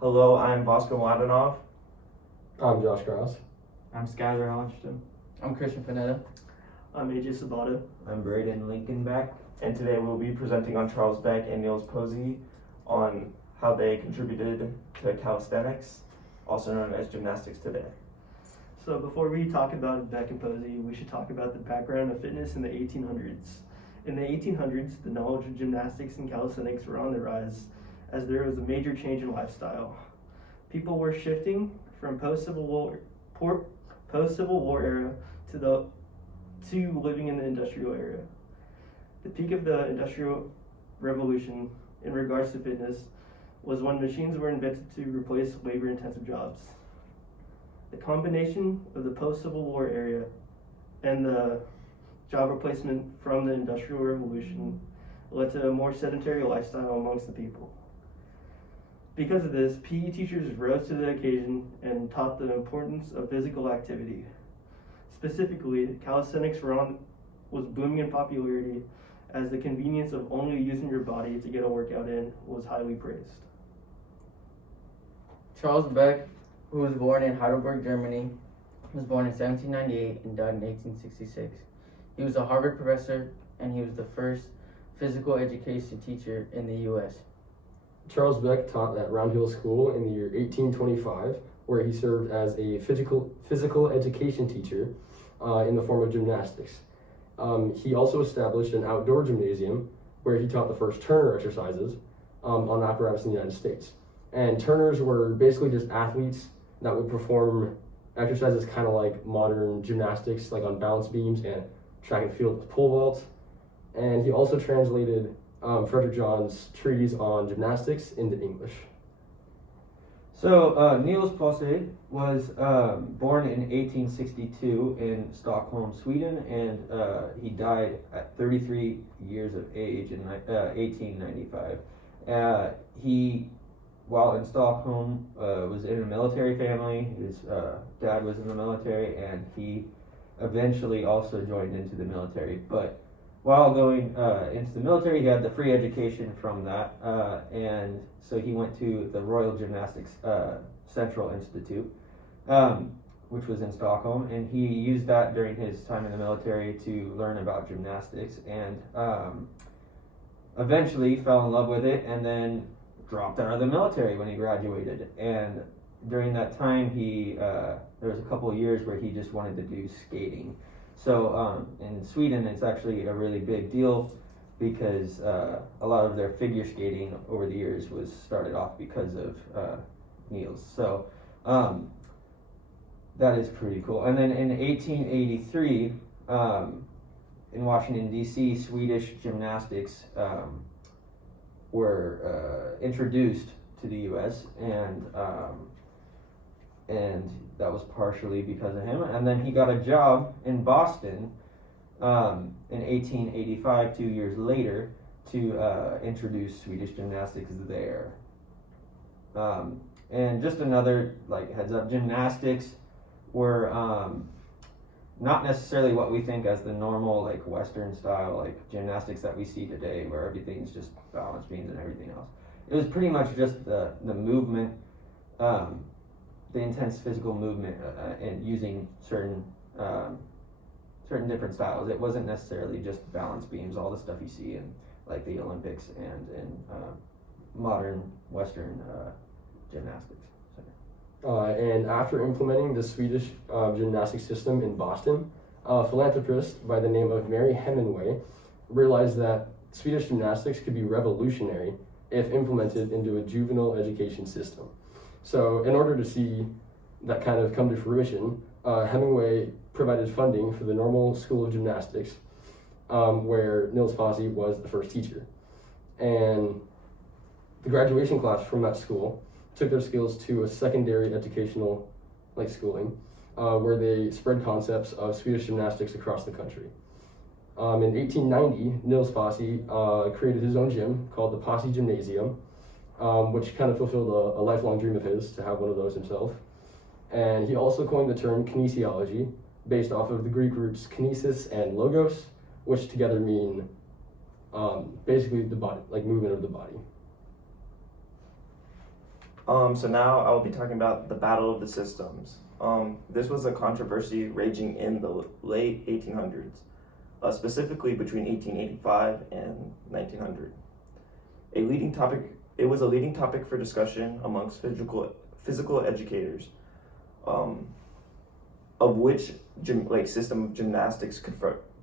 Hello, I'm Vasko. I'm Josh Krause. I'm Skyler Hodgson. I'm Christian Panetta. I'm AJ Sabato. I'm Braeden Beck. And today we'll be presenting on Charles Beck and Nils Posse on how they contributed to calisthenics, also known as gymnastics today. So before we talk about Beck and Posse, we should talk about the background of fitness in the 1800s. In the 1800s, the knowledge of gymnastics and calisthenics were on the rise as there was a major change in lifestyle. People were shifting from post-Civil War era to living in the industrial era. The peak of the Industrial Revolution in regards to fitness was when machines were invented to replace labor-intensive jobs. The combination of the post-Civil War era and the job replacement from the Industrial Revolution led to a more sedentary lifestyle amongst the people. Because of this, PE teachers rose to the occasion and taught the importance of physical activity. Specifically, calisthenics was booming in popularity as the convenience of only using your body to get a workout in was highly praised. Charles Beck, who was born in Heidelberg, Germany, was born in 1798 and died in 1866. He was a Harvard professor and he was the first physical education teacher in the U.S. Charles Beck taught at Round Hill School in the year 1825, where he served as a physical education teacher in the form of gymnastics. He also established an outdoor gymnasium where he taught the first Turner exercises on apparatus in the United States. And Turners were basically just athletes that would perform exercises kind of like modern gymnastics, like on balance beams and track and field pole vaults. And he also translated Frederick John's treatise on gymnastics into English. So Nils Posse was born in 1862 in Stockholm, Sweden, and he died at 33 years of age in 1895. He, while in Stockholm, was in a military family. His dad was in the military, and he eventually also joined into the military. But while going into the military, he had the free education from that, and so he went to the Royal Gymnastics Central Institute, which was in Stockholm, and he used that during his time in the military to learn about gymnastics, and eventually fell in love with it, and then dropped out of the military when he graduated. And during that time, there was a couple of years where he just wanted to do skating. So in Sweden, it's actually a really big deal because a lot of their figure skating over the years was started off because of Nils. So that is pretty cool. And then in 1883, in Washington, D.C., Swedish gymnastics were introduced to the U.S., and that was partially because of him. And then he got a job in Boston in 1885, 2 years later, to introduce Swedish gymnastics there. And just another heads up, gymnastics were not necessarily what we think as the normal Western style gymnastics that we see today, where everything's just balance beams and everything else. It was pretty much just the movement, the intense physical movement, and using certain different styles. It wasn't necessarily just balance beams, all the stuff you see in the Olympics and in modern Western gymnastics. And after implementing the Swedish gymnastics system in Boston, a philanthropist by the name of Mary Hemingway realized that Swedish gymnastics could be revolutionary if implemented into a juvenile education system. So in order to see that kind of come to fruition, Hemingway provided funding for the Normal School of Gymnastics, where Nils Posse was the first teacher. And the graduation class from that school took their skills to a secondary educational schooling, where they spread concepts of Swedish gymnastics across the country. In 1890, Nils Posse created his own gym called the Posse Gymnasium, which kind of fulfilled a lifelong dream of his to have one of those himself. And he also coined the term kinesiology, based off of the Greek roots kinesis and logos, which together mean basically the body, movement of the body. So now I will be talking about the Battle of the Systems. This was a controversy raging in the late 1800s, specifically between 1885 and 1900. It was a leading topic for discussion amongst physical educators, of which system of gymnastics could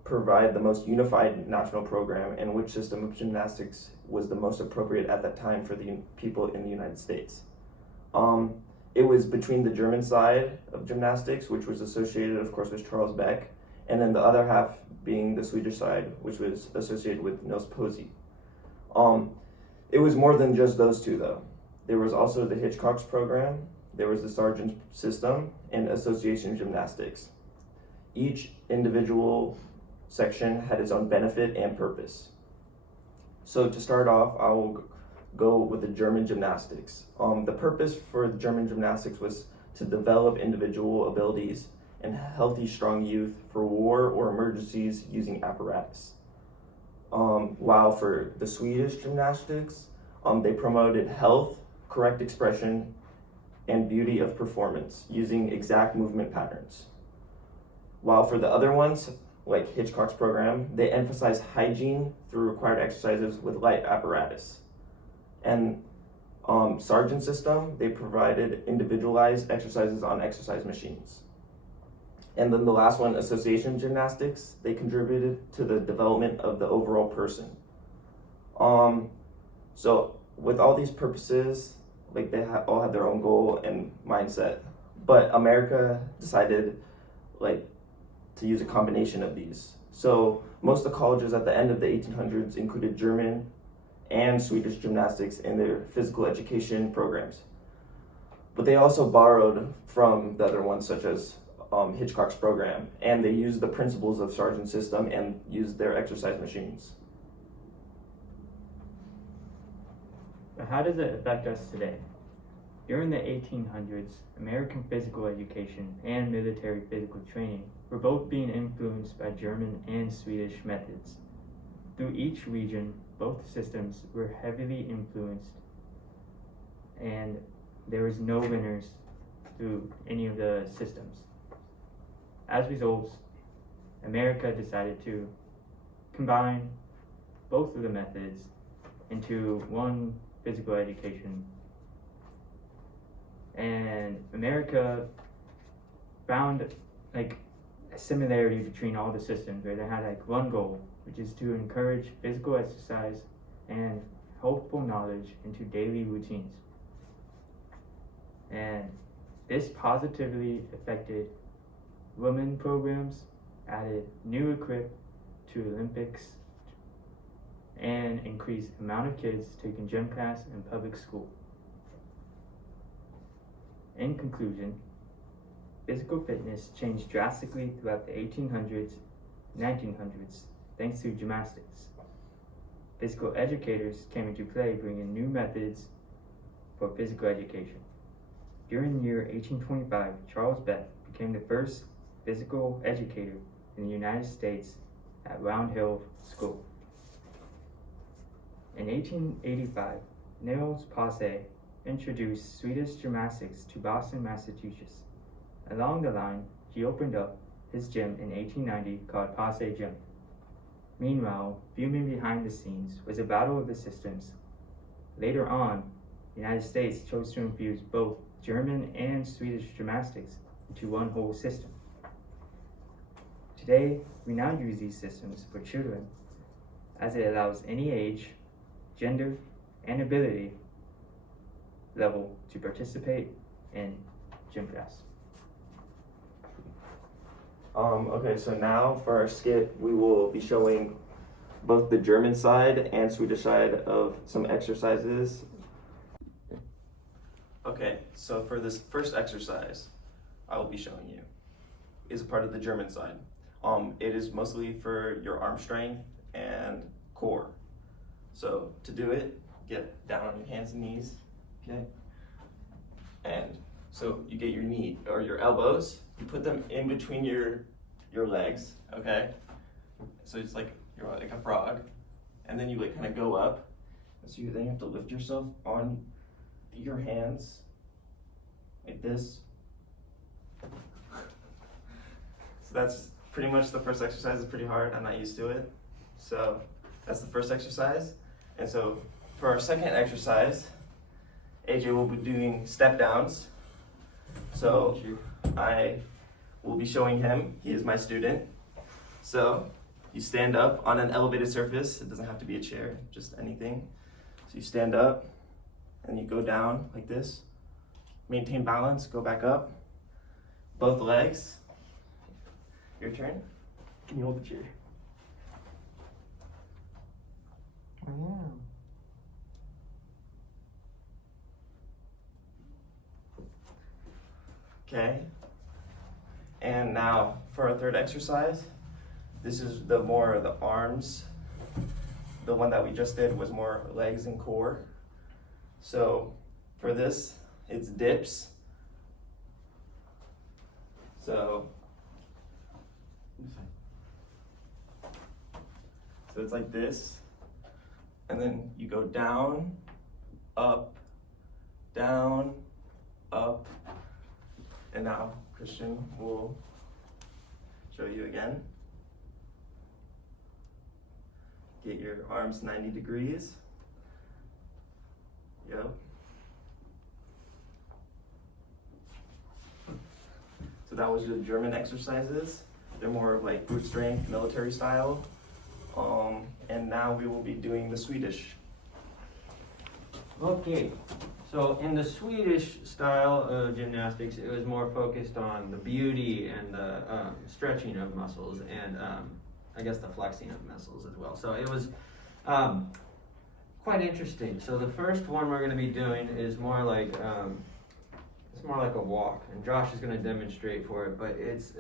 provide the most unified national program, and which system of gymnastics was the most appropriate at that time for the people in the United States. It was between the German side of gymnastics, which was associated, of course, with Charles Beck, and then the other half being the Swedish side, which was associated with Nils Posse. It was more than just those two, though. There was also the Hitchcock's program, there was the Sargent system, and association gymnastics. Each individual section had its own benefit and purpose. So to start off, I will go with the German gymnastics. The purpose for the German gymnastics was to develop individual abilities and healthy, strong youth for war or emergencies using apparatus. While for the Swedish gymnastics, they promoted health, correct expression, and beauty of performance using exact movement patterns. While for the other ones, like Hitchcock's program, they emphasized hygiene through required exercises with light apparatus. And Sargent system, they provided individualized exercises on exercise machines. And then the last one, association gymnastics, they contributed to the development of the overall person. So with all these purposes, they all had their own goal and mindset. But America decided to use a combination of these. So most of the colleges at the end of the 1800s included German and Swedish gymnastics in their physical education programs. But they also borrowed from the other ones, such as Hitchcock's program, and they used the principles of Sargent's system and used their exercise machines. But how does it affect us today? During the 1800s, American physical education and military physical training were both being influenced by German and Swedish methods. Through each region, both systems were heavily influenced, and there was no winners through any of the systems. As results, America decided to combine both of the methods into one physical education. And America found a similarity between all the systems, where they had one goal, which is to encourage physical exercise and helpful knowledge into daily routines. And this positively affected women programs, added new equip to Olympics, and increased the amount of kids taking gym class in public school. In conclusion, physical fitness changed drastically throughout the 1800s and 1900s thanks to gymnastics. Physical educators came into play, bringing new methods for physical education. During the year 1825, Charles Beck became the first physical educator in the United States at Round Hill School. In 1885, Nils Posse introduced Swedish gymnastics to Boston, Massachusetts. Along the line, he opened up his gym in 1890 called Posse Gym. Meanwhile, fuming behind the scenes was a battle of the systems. Later on, the United States chose to infuse both German and Swedish gymnastics into one whole system. Today, we now use these systems for children, as it allows any age, gender, and ability level to participate in gym class. Okay, so now for our skit, we will be showing both the German side and Swedish side of some exercises. Okay, so for this first exercise I will be showing you is a part of the German side. It is mostly for your arm strength and core. So to do it, get down on your hands and knees, okay? And so you get your knee or your elbows, you put them in between your legs, okay? So it's like you're like a frog, and then you kind of go up. So then you have to lift yourself on your hands like this. So that's pretty much the first exercise. It's pretty hard. I'm not used to it. So that's the first exercise. And so for our second exercise, AJ will be doing step downs. So I will be showing him. He is my student. So you stand up on an elevated surface. It doesn't have to be a chair, just anything. So you stand up and you go down like this. Maintain balance, go back up. Both legs. Your turn. Can you hold the chair? Okay. And now for our third exercise, this is the more the arms. The one that we just did was more legs and core. So for this, it's dips. So it's like this. And then you go down, up, down, up. And now Christian will show you again. Get your arms 90 degrees. Yep. So that was the German exercises. They're more of like brute strength, military style. And now we will be doing the Swedish. Okay, so in the Swedish style of gymnastics, it was more focused on the beauty and the stretching of muscles and I guess the flexing of muscles as well. So it was quite interesting. So the first one we're going to be doing is more like it's more like a walk, and Josh is going to demonstrate for it. But it's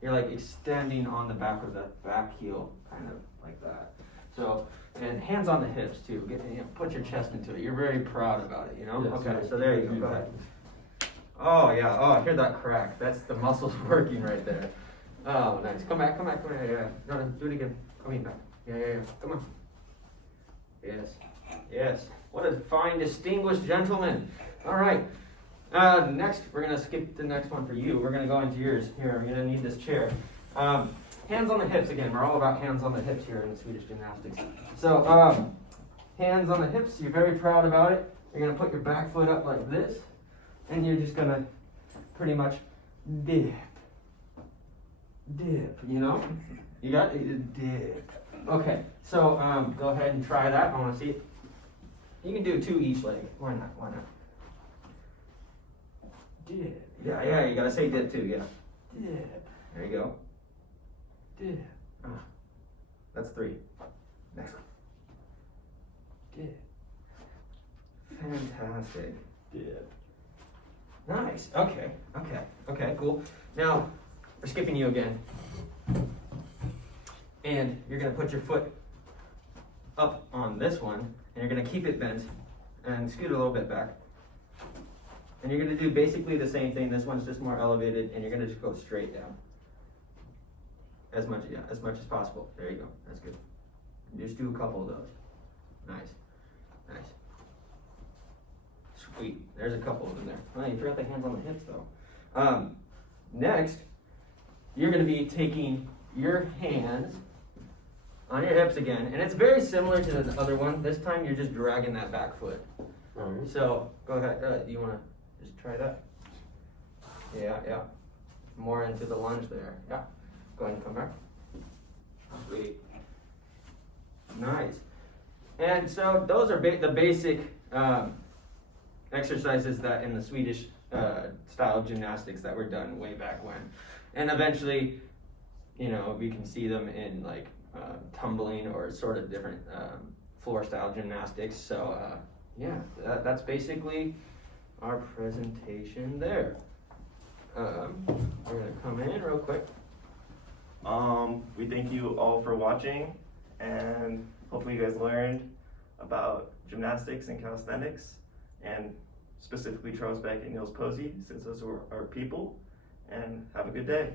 you're like extending on the back of the back heel, kind of like that. So, and hands on the hips too. Put your chest into it. You're very proud about it, you know? Yes, Okay, yes. so there you go. Go ahead. Oh yeah. Oh, I hear that crack. That's the muscles working right there. Oh, nice. Come back. Yeah. No, do it again. Come back. Yeah. Come on. Yes. What a fine, distinguished gentleman. All right. Next, we're gonna skip the next one for you. We're gonna go into yours. Here, we're gonna need this chair. Hands on the hips again. We're all about hands on the hips here in the Swedish gymnastics. So, hands on the hips. You're very proud about it. You're gonna put your back foot up like this, and you're just gonna pretty much dip. You know? You got it? Dip. Okay. So, go ahead and try that. I want to see it. You can do 2 each leg. Why not? Dip. Yeah. You gotta say dip too. Yeah. Dip. There you go. Dip. That's 3. Next one. Dip. Fantastic. Dip. Nice. Okay. Cool. Now we're skipping you again, and you're gonna put your foot up on this one, and you're gonna keep it bent and scoot a little bit back. And you're gonna do basically the same thing. This one's just more elevated, and you're gonna just go straight down. As much as possible. There you go. That's good. Just do a couple of those. Nice. Sweet. There's a couple of them there. Oh, you forgot the hands on the hips though. Next, you're gonna be taking your hands on your hips again, and it's very similar to the other one. This time you're just dragging that back foot. Alright. So go ahead. You wanna just try that? Yeah. More into the lunge there. Yeah. Go ahead and come back. Sweet. Nice. And so those are the basic exercises that in the Swedish style of gymnastics that were done way back when. And eventually, we can see them in like tumbling or sort of different floor style gymnastics. So that's basically our presentation there. We're gonna come in real quick. We thank you all for watching, and hopefully you guys learned about gymnastics and calisthenics, and specifically Charles Beck and Nils Posse, since those are our people, and have a good day.